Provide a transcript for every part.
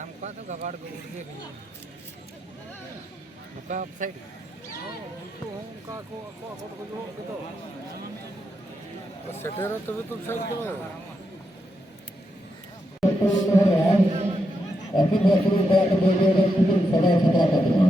हमका तो गवाड़ को उड़ के नहीं मुका अपसाइड उनको उनका को जोड़ के दो सेटेरा तभी तुम साइड करो अभी दूसरी बात बोलिएगा तुम सदा सदा करना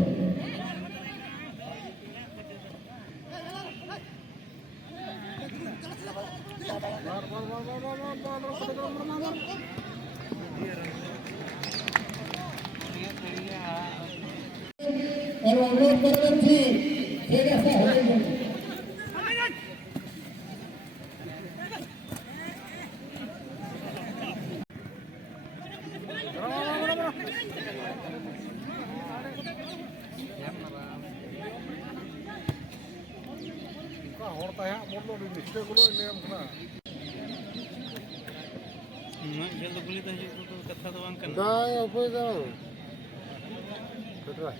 और अनुरोध करते थी फिर ऐसा होगा होता है बोलो मिस्टेक बोलो नियम ना जल्द बोली तो कथा तो बांग करना दाय ऊपर जाओ कटवा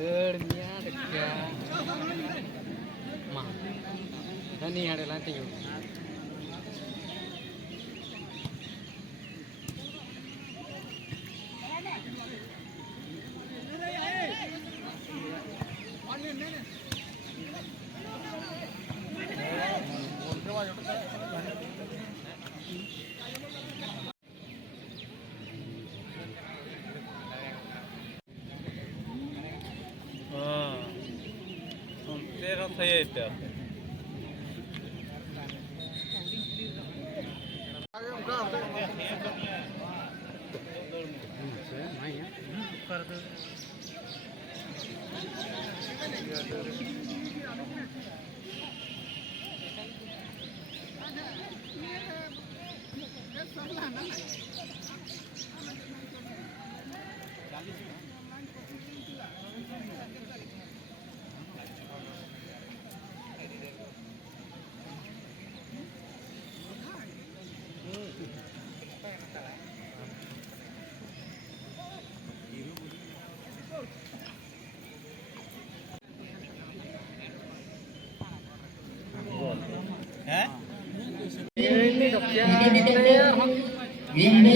Ternyata dekat, mah, dan ini ada lantai juga. तेरा सही है क्या Ini